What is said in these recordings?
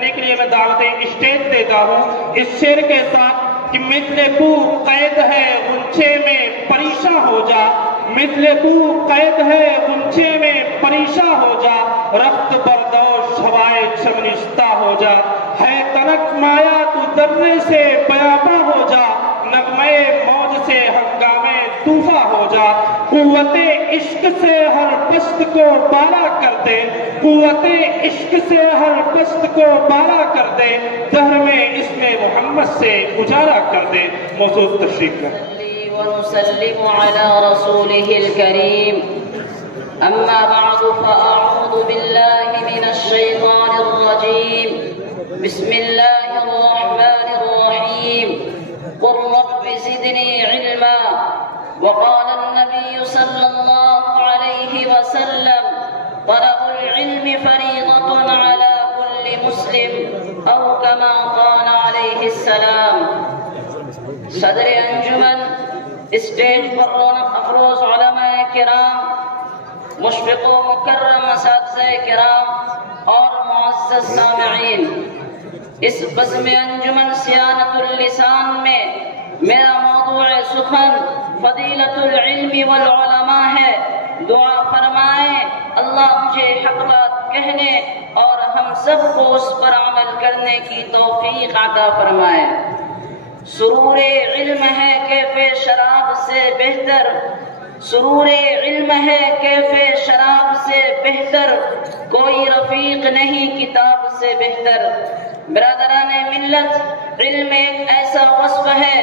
کے لیے میں دعوت اسٹیج دیتا ہوں اس شعر کے ساتھ کہ مثل کو قید ہے غنچے میں پریشاں ہو جا، مثل کو قید ہے غنچے میں پریشاں ہو جا، رخت بردوش ہوائے چمنشتہ ہو جا، ہے تنک مایا تو درے سے بیاباں ہو جا، نغمے موج سے ہنگامے طوفاں ہو جا، قوت عشق سے ہر پست کو بالا کر دے، قوت عشق سے ہر پست کو بالا کر دے، دہر میں اسم محمد سے اجالا کر دے۔ موضوع تشریف لیں۔ ونسلم على رسوله الكريم أما بعد فأعوذ بالله من الشيطان الرجيم بسم الله الرحمن الرحيم قل رب زدني علما وقال النبي صلى الله عليه وسلم طلب العلم فريضة على كل مسلم أو كما قال عليه السلام۔ صدر انجمن، اسٹیج پر رونق افروز علماء کرام، مشفق و مکرم اساتذہ کرام اور معزز سامعین، اس بزم انجمن صیانت اللسان میں میرا موضوع سخن فضیلت العلم والعلماء ہے۔ دعا فرمائیں اللہ مجھے حق بات کہنے اور ہم سب کو اس پر عمل کرنے کی توفیق عطا فرمائے۔ سرور علم ہے کیف شراب سے بہتر، سرور علم ہے کیف شراب سے بہتر، کوئی رفیق نہیں کتاب سے بہتر۔ برادران ملت، علم ایک ایسا وصف ہے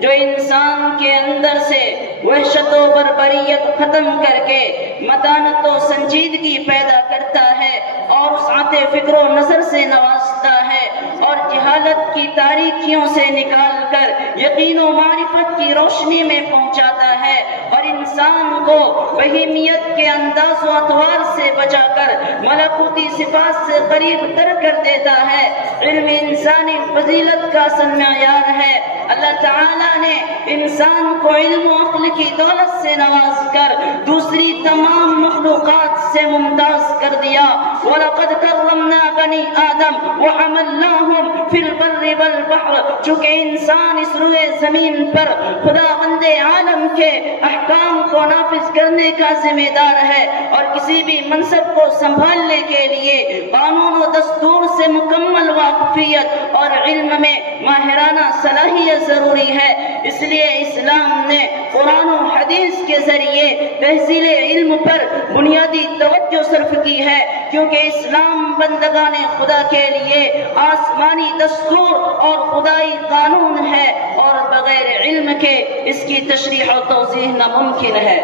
جو انسان کے اندر سے وحشت و بربریت ختم کر کے متانت و سنجیدگی پیدا کرتا ہے اور وسعت فکر و نظر سے نوازتا ہے اور جہالت کی تاریکیوں سے نکال کر یقین و معرفت کی روشنی میں پہنچاتا ہے اور انسان کو بہیمیت کے انداز و اطوار سے بچا کر ملکوتی صفات سے قریب تر کر دیتا ہے۔ علم انسانی فضیلت کا اصل معیار ہے۔ اللہ تعالیٰ نے انسان کو علم و عقل کی دولت سے نواز کر دوسری تمام مخلوقات سے ممتاز کر دیا۔ وَلَقَدْ كَرَّمْنَا بَنِي آدَمَ وَحَمَلْنَاهُمْ فِي الْبَرِّ وَالْبَحْرِ، چونکہ انسان اس روئے زمین پر خدا بند عالم کے احکام کو نافذ کرنے کا ذمہ دار ہے اور کسی بھی منصب کو سنبھالنے کے لیے قانون و دستور سے مکمل واقفیت اور علم میں ماہرانہ صلاحیت ضروری ہے۔ اس لیے اسلام نے قرآن و حدیث کے ذریعے تحصیل علم پر بنیادی توجہ صرف کی ہے، کیونکہ اسلام بندگان خدا کے لیے آسمانی دستور اور خدائی قانون ہے اور بغیر علم کے اس کی تشریح و توضیح ناممکن ہے۔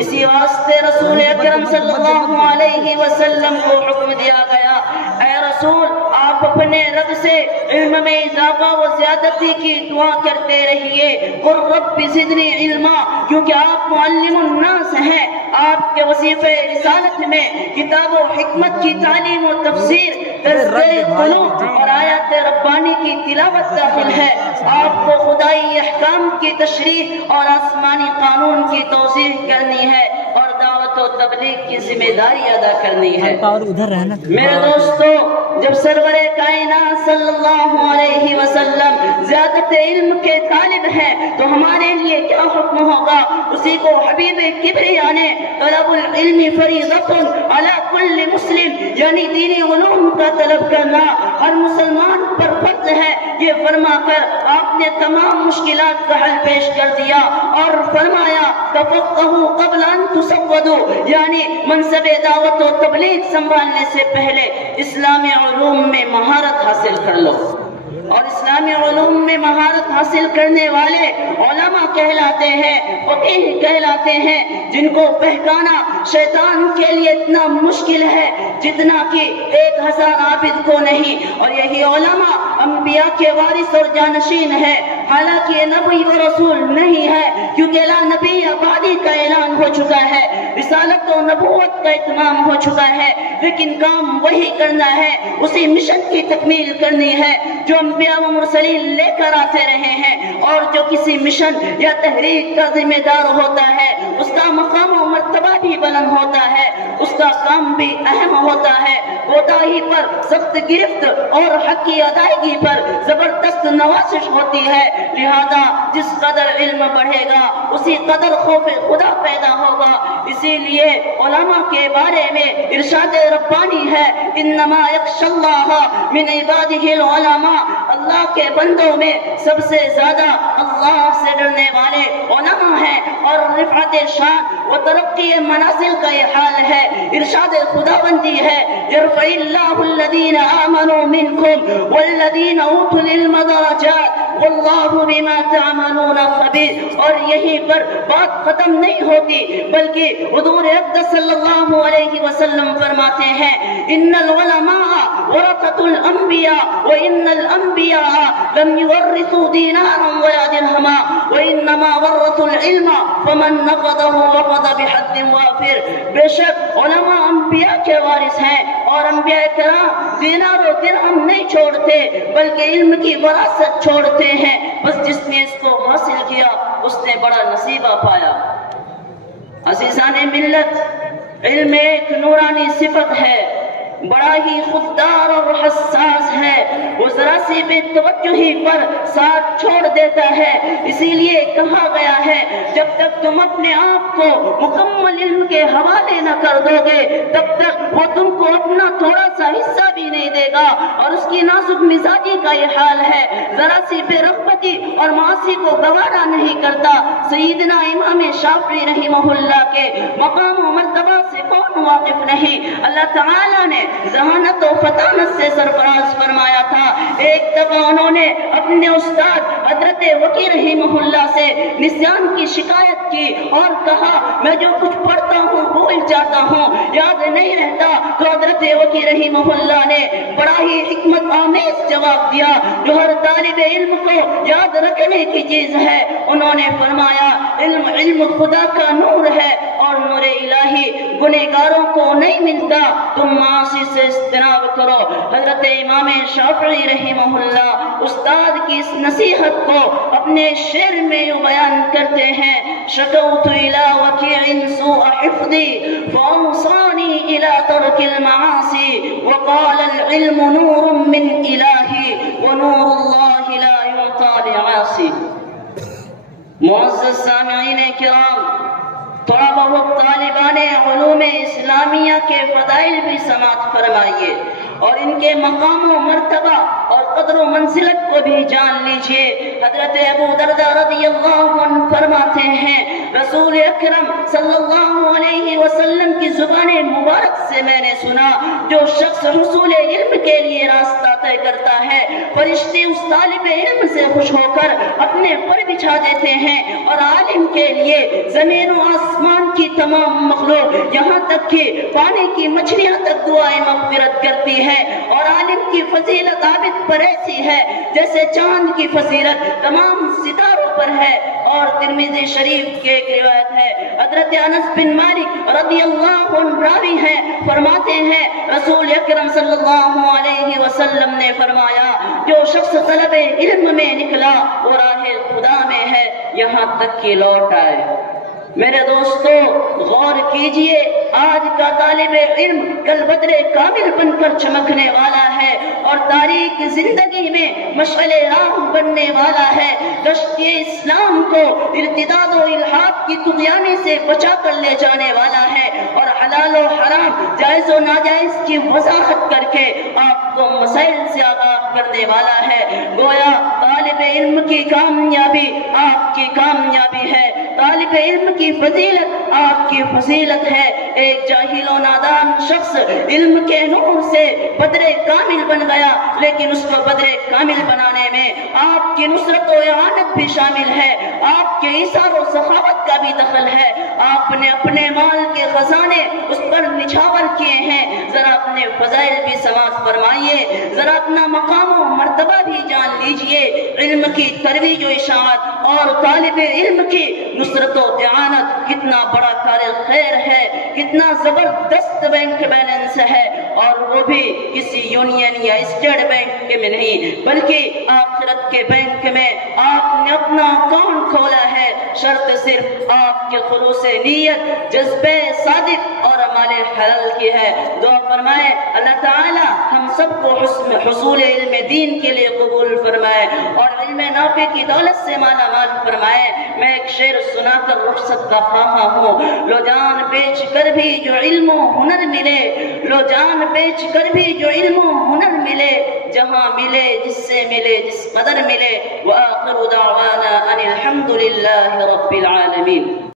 اسی واسطے رسول اکرم صلی اللہ علیہ وسلم کو حکم دیا گیا، اے رسول آپ اپنے رب سے علم میں اضافہ و زیادتی کی دعا کرتے رہیے، قل رب زدنی علما، کیونکہ آپ معلم الناس ہیں۔ آپ کے وظیفہ رسالت میں کتاب و حکمت کی تعلیم و تفسیر، تذکرہ قلوب اور آیات ربانی کی تلاوت داخل ہے۔ آپ کو خدائی احکام کی تشریح اور آسمانی قانون کی توضیح کرنی ہے اور دعوت و تبلیغ کی ذمہ داری ادا کرنی ہے۔ میرے دوستو، جب سرور کائنات صلی اللہ علیہ وسلم زیادت علم کے طالب ہیں تو ہمارے لیے کیا حکم ہوگا؟ اسی کو حبیب کبریا نے طلب العلم فریضۃ علی کل مسلم، یعنی دینی علوم کا طلب کرنا ہر مسلمان پر فرض ہے، یہ فرما کر آپ نے تمام مشکلات کا حل پیش کر دیا اور فرمایا تفقہوا قبل ان تسودوا، یعنی منصب دعوت و تبلیغ سنبھالنے سے پہلے اسلامی علوم میں مہارت حاصل کر لو۔ اور اسلامی علوم میں مہارت حاصل کرنے والے علماء کہلاتے ہیں، فقیہ کہلاتے ہیں، جن کو پہچانا شیطان کے لیے اتنا مشکل ہے جتنا کہ 1000 عابد کو نہیں۔ اور یہی علماء انبیاء کے وارث اور جانشین ہے، حالانکہ یہ نبی و رسول نہیں ہے، کیونکہ لا نبی بعدی کا اعلان ہو چکا ہے، رسالت و نبوت کا اتمام ہو چکا ہے، لیکن کام وہی کرنا ہے، اسی مشن کی تکمیل کرنی ہے جو انبیاء و مرسلین لے کر آتے رہے ہیں۔ اور جو کسی مشن یا تحریک کا ذمہ دار ہوتا ہے اس کا مقام و مرتبہ بھی بلند ہوتا ہے، اس کا کام بھی اہم ہوتا ہے۔ کوتاہی پر سخت گرفت اور حق کی ادائیگی پر زبردست نوازش ہوتی ہے، لہذا جس قدر علم بڑھے گا اسی قدر خوف خدا پیدا ہوگا۔ اسی لیے علماء کے بارے میں ارشاد ربانی ہے، انما یخشی اللہ من عبادہ العلماء، اللہ کے بندوں میں سب سے زیادہ اللہ سے ڈرنے والے علماء ہیں۔ اور رفعت شان و ترقی منازل کا یہ حال ہے، ارشاد خداوندی ہے، یرفع اللہ الذین آمنوا منکم والذین اوتوا العلم درجات واللہ بما تعملون خبیر۔ اور یہیں پر بات ختم نہیں ہوتی، بلکہ حضور اقدس صلی اللہ علیہ وسلم فرماتے ہیں، ان العلماء ورثۃ الانبیاء وان الانبیاء لم یورثوا دینارا ولا درہما وانما ورثوا العلم فمن نقضہ وقض بحد وافر۔ بے شک علماء انبیاء کے وارث ہیں، اور انبیاء کرام دینار و درہم نہیں چھوڑتے بلکہ علم کی وراثت چھوڑتے ہیں، بس جس نے اس کو حاصل کیا اس نے بڑا نصیبہ پایا۔ عزیزان ملت، علم ایک نورانی صفت ہے، بڑا ہی خوددار اور حساس ہے، وہ ذرا سی بے توجہی پر ساتھ چھوڑ دیتا ہے۔ اسی لیے کہا گیا ہے، جب تک تم اپنے آپ کو مکمل علم کے حوالے نہ کر دو گے تب تک وہ تم کو اپنا تھوڑا سا حصہ بھی نہیں دے گا۔ اور اس کی نازک مزاجی کا یہ حال ہے، ذرا سی بے رغبتی اور معاصی کو گوارا نہیں کرتا۔ سیدنا امام شافعی رحمہ اللہ کے مقام و مرتبہ سے کون واقف نہیں؟ اللہ تعالیٰ نے ذہانت و فطانت سے سرفراز فرمایا تھا۔ ایک دفعہ انہوں نے اپنے استاد حضرت وکی رحمہ اللہ سے نسیان کی شکایت کی اور کہا، میں جو کچھ پڑھتا ہوں بھول جاتا ہوں، یاد نہیں رہتا۔ تو حضرت وکی رحمہ اللہ نے بڑا ہی حکمت آمیز جواب دیا جو ہر طالب علم کو یاد رکھنے کی چیز ہے۔ انہوں نے فرمایا، علم خدا کا نور ہے اور نور الہی گنہگاروں کو نہیں ملتا، تم معاصی سے اجتناب کرو۔ حضرت امام شافعی رحمہ اللہ استاد کی اس نصیحت کو اپنے شعر میں یوں بیان کرتے ہیں، شکوت الی وکیع سوء حفظی فاوصانی الی ترک المعاصی وقال العلم نور من الہی ونور اللہ لا یعطی لعاصی۔ معزز سامعین کرام، تھوڑا بہت طالبان علوم اسلامیہ کے فضائل بھی سماعت فرمائیے اور ان کے مقام و مرتبہ اور قدر و منزلت کو بھی جان لیجئے۔ حضرت ابو درداء رضی اللہ عنہ فرماتے ہیں، رسول اکرم صلی اللہ علیہ وسلم کی زبان مبارک سے میں نے سنا، جو شخص حصول علم کے لیے راستہ طے کرتا ہے، فرشتے اس طالب علم سے خوش ہو کر اپنے پر بچھا دیتے ہیں، اور عالم کے لیے زمین و آسمان کی تمام مخلوق یہاں تک کہ پانی کی مچھلیاں تک دعائیں مغفرت کرتی ہے۔ اور عالم کی فضیلت عابد پر ایسی ہے جیسے چاند کی فضیلت تمام ستاروں پر ہے۔ اور ترمذی شریف کی ایک روایت ہے، حضرت انس بن مالک رضی اللہ عنہ راوی ہیں، فرماتے ہیں رسول اکرم صلی اللہ علیہ وسلم نے فرمایا، جو شخص طلب علم میں نکلا وہ راہ خدا میں ہے یہاں تک کہ لوٹ آئے۔ میرے دوستو، غور کیجئے، آج کا طالب علم کل بدر کامل بن کر چمکنے والا ہے اور تاریخ زندگی میں مشعل راہ بننے والا ہے۔ کشتی اسلام کو ارتداد و الحاد کی طغیانی سے بچا کر لے جانے والا ہے، اور حلال و حرام، جائز و ناجائز کی وضاحت کر کے آپ کو مسائل سے آگاہ کرنے والا ہے۔ گویا طالب علم کی کامیابی آپ کی کامیابی ہے، طالب علم کی فضیلت آپ کی فضیلت ہے۔ ایک جاہل و نادان شخص علم کے نور سے بدر کامل بن گیا، لیکن اس کو بدر کامل بنانے میں آپ کی نصرت و اعانت بھی شامل ہے، آپ کے ایثار و سخاوت کا بھی دخل ہے۔ آپ نے اپنے مال کے خزانے اس پر نچھاور کیے ہیں۔ ذرا اپنے فضائل بھی سماعت فرمائیے، ذرا اپنا مقام و مرتبہ بھی جان لیجئے۔ علم کی ترویج و اشاعت اور طالب علم کی نصرت و اعانت کتنا بڑا کار خیر ہے، کتنا زبردست بینک بیلنس ہے، اور وہ بھی کسی یونین یا اسٹیٹ بینک میں نہیں بلکہ آخرت کے بینک میں۔ آپ نے اپنا اکاؤنٹ کھولا ہے، شرط صرف آپ کے خلوص نیت، جذبے صادق اور اعمال حلال کی ہے۔ دعا فرمائے اللہ تعالی ہم سب کو حصول علم دین کے لیے قبول فرمائے اور علم نافع کی دولت سے مالا مال فرمائے۔ میں ایک شعر سنا کر رخصت کا خواہاں ہوں۔ لو جان بیچ کر بھی جو علم و ہنر ملے، لو جان بیچ کر بھی جو علم و ہنر ملے، جہاں ملے جس سے ملے جس قدر ملے۔ وآخر دعوانا ان الحمد للہ رب العالمین۔